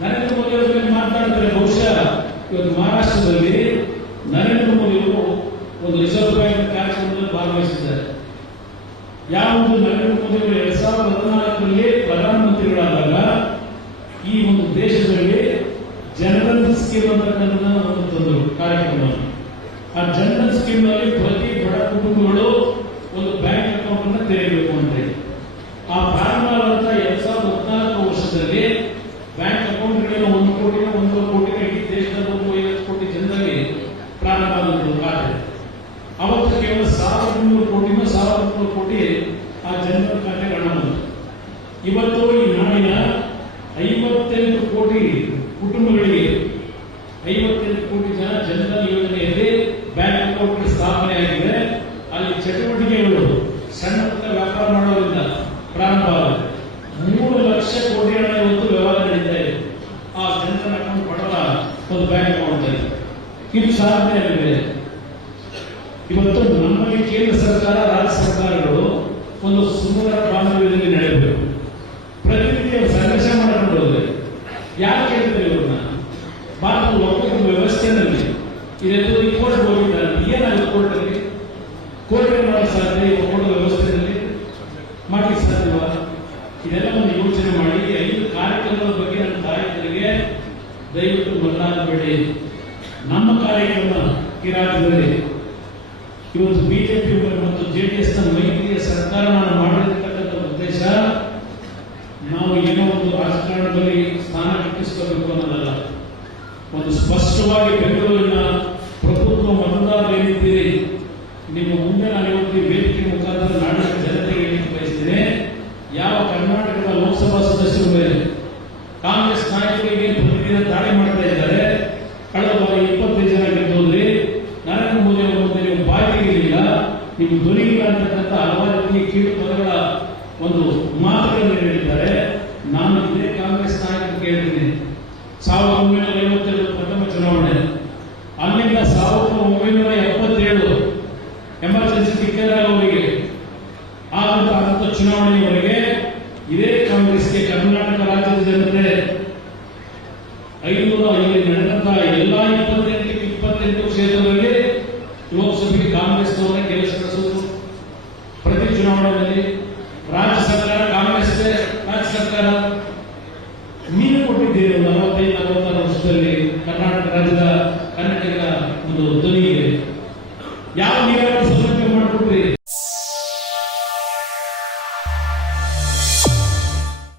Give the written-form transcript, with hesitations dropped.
ನರೇಂದ್ರ ಮೋದಿ ಅವರ ಬಗ್ಗೆ ಮಾತನಾಡ್ತಾರೆ. ಬಹುಶಃ ಇವತ್ತು ಮಹಾರಾಷ್ಟ್ರದಲ್ಲಿ ನರೇಂದ್ರ ಮೋದಿ ಅವರು ಒಂದು ರಿಸರ್ವ್ ಬ್ಯಾಂಕ್ ಕಾರ್ಯಕ್ರಮದಲ್ಲಿ ಭಾಗವಹಿಸಿದ್ದಾರೆ. ಯಾವುದು ನರೇಂದ್ರ ಮೋದಿ ಅವರು 2014ರಲ್ಲಿ ಪ್ರಧಾನಮಂತ್ರಿಗಳಾದಾಗ ಈ ಒಂದು ದೇಶದಲ್ಲಿ ಜನರಲ್ ಸ್ಕೀಮ್ ಅಂತಕ್ಕಂಥ ಒಂದು ತಂದರು ಕಾರ್ಯಕ್ರಮ. ಆ ಜನರಲ್ ಸ್ಕೀಮ್ ನಲ್ಲಿ ಪ್ರತಿ ಬಡ ಕುಟುಂಬಗಳು ಒಂದು ಬ್ಯಾಂಕ್ ಅಕೌಂಟ್ ಅನ್ನು ತೆರೆಯಬೇಕು ಅಂತ. ಆ ಪ್ರಾರಂಭ 2014 ವರ್ಷದಲ್ಲಿ ಬ್ಯಾಂಕ್ ಅಕೌಂಟ್ಗಳನ್ನು 1 ಕೋಟಿ 1 ಕೋಟಿ ಇಡೀ ದೇಶದ 50 ಕೋಟಿ ಜನರಿಗೆ ಪ್ರಾರಂಭ ಆದಂತಹ ಖಾತೆ. ಅವತ್ತು ಕೇವಲ 1300 ಕೋಟಿನ 1300 ಕೋಟಿ ಆ ಜನರ ಖಾತೆಗೆ ಹಣ ಬಂತು. ಇವತ್ತು ಈ ನಾಡಿನ 58 ಕೋಟಿ ಕುಟುಂಬಗಳಿಗೆ 58 ಕೋಟಿ ಜನ ಜನರಲ್ ಯೋಜನೆಯಲ್ಲಿ ಬ್ಯಾಂಕ್ ಅಕೌಂಟ್ ಸ್ಥಾಪನೆ ಆಗಿದೆ. ಅಲ್ಲಿ ಚಟುವಟಿಕೆಗಳು ಸಣ್ಣ ಪುಟ್ಟ ವ್ಯಾಪಾರ ಮಾಡೋದ್ರಿಂದ ಪ್ರಾರಂಭ ಆಗಿದೆ. 3 ಲಕ್ಷ ಕೋಟಿ ಹಣ ಇವತ್ತು ವ್ಯವಹಾರ ನಡೀತಾ ಇದೆ ಆ ಜನರಲ್ ಅಕೌಂಟ್ ಬಡವರ ಒಂದು ಬ್ಯಾಂಕ್ ಅಕೌಂಟ್ ಅಲ್ಲಿ. ಇದು ಸಾಧನೆ ಆಗಿದೆ. ಇವತ್ತು ನಮ್ಮಲ್ಲಿ ಕೇಂದ್ರ ಸರ್ಕಾರ ರಾಜ್ಯ ಸರ್ಕಾರಗಳು ಒಂದು ಸುಂದರ ಬಾಂಧವ್ಯದಲ್ಲಿ ನಡೆಯಬೇಕು. ಪ್ರತಿನಿತ್ಯ ಸಂಘರ್ಷ ಮಾಡಿಕೊಂಡು ಹೋದ್ರೆ ಯಾರು ಕೇಳ್ತಾರೆ ಇವ್ರನ್ನ? ಭಾರತದ ಒಕ್ಕೂಟದ ವ್ಯವಸ್ಥೆಯಲ್ಲಿ ಇದೆಲ್ಲೂ ಈ ಕೋರ್ಟ್ ಹೋಗಿದ್ದಾರೆ. ಏನಾಗುತ್ತೆ ಕೋರ್ಟಲ್ಲಿ? ಕೋರ್ಟ್ ಮಾಡಲು ಸಾಧ್ಯ? ಒಕ್ಕೂಟದ ವ್ಯವಸ್ಥೆಯಲ್ಲಿ ಮಾಡಲಿಕ್ಕೆ ಸಾಧ್ಯವಾ? ಇದೆಲ್ಲ ಒಂದು ಯೋಚನೆ ಮಾಡಿ 5 ಕಾರ್ಯಕ್ರಮಗಳ ಬಗ್ಗೆ ನಮ್ಮ ತಾಯಂದಿರಿಗೆ ದಯವಿಟ್ಟು ಬದಲಾಗಬೇಡಿ. ನಮ್ಮ ಕಾರ್ಯಕ್ರಮ ಈ ರಾಜ್ಯದಲ್ಲಿ ಇವತ್ತು ಬಿಜೆಪಿ ಮತ್ತು ಜೆಡಿಎಸ್ ನ ಮೈತ್ರಿಯ ಸರ್ಕಾರ ಮಾಡಿರ್ತಕ್ಕಂಥ ಉದ್ದೇಶ ನಾವು ಏನೋ ಒಂದು ರಾಜಕಾರಣದಲ್ಲಿ ಸ್ಥಾನ ಗಿಟ್ಟಿಸಿಕೊಳ್ಳಬೇಕು ಅನ್ನೋದಲ್ಲ. ಒಂದು ಸ್ಪಷ್ಟವಾಗಿ ಬೆಂಗಳೂರಿನ ಪ್ರಭುತ್ವ ಮತದಾರರು ಏನಿದ್ದೀರಿ, ನಿಮ್ಮ ಮುಂದೆ ನಾನು ಇವತ್ತು ವೇದಿಕೆ ಮುಖಾಂತರ ನಾಡಿನ ಜನತೆಗೆ ಹೇಳಲಿಕ್ಕೆ ಬಯಸಿದ್ದೇನೆ. ಯಾವ ಕರ್ನಾಟಕದ ಲೋಕಸಭಾ ಸದಸ್ಯರ ಮೇಲೆ ಕಾಂಗ್ರೆಸ್ ನಾಯಕರಿಗೆ ಪ್ರತಿದಿನ ದಾಳಿ ಮಾಡ್ತಾ ಇದ್ದಾರೆ. ಕಳೆದ ಬಾರಿ 25 ಜನ ಗೆದ್ದೋದ್ರಿ. ನರೇಂದ್ರ ಮೋದಿ ಅವರ ಮುಂದೆ ನೀವು ಬಾಯಿಗಿರಲಿಲ್ಲ, ನೀವು ಧ್ವನಿಗಿಲ್ಲ ಅಂತಕ್ಕಂಥ ಹಲವಾರು ರೀತಿಯ ಕೀಳು ಪದಗಳ ಒಂದು ಮಾತುಗಳನ್ನು ಹೇಳಿದ್ದಾರೆ. ನಾನು ಇದೇ ಕಾಂಗ್ರೆಸ್ ನಾಯಕರು ಕೇಳ್ತೀನಿ. 1952 ಪ್ರಥಮ ಚುನಾವಣೆ, ಅಲ್ಲಿಂದ 1977 ಎಮರ್ಜೆನ್ಸಿ ಡಿಕ್ಲೇರ್ ಅವರಿಗೆ ಆದಂತ ಚುನಾವಣೆಯವರೆಗೆ ಇದೇ ಕಾಂಗ್ರೆಸ್ಗೆ ಕರ್ನಾಟಕ ರಾಜ್ಯದ ಜನತೆ 505 ನಡೆದಂತಹ ಎಲ್ಲಾ 28 ಕ್ಷೇತ್ರಗಳಲ್ಲಿ ಲೋಕಸಭೆಗೆ ಕಾಂಗ್ರೆಸ್ನವರೇ ಗೆಲ್ಲಿಸಿದರು. ಪ್ರತಿ ಚುನಾವಣೆಯಲ್ಲಿ ರಾಜ್ಯ ಸರ್ಕಾರ ಕಾಂಗ್ರೆಸ್ ರಾಜ್ಯ ಸರ್ಕಾರ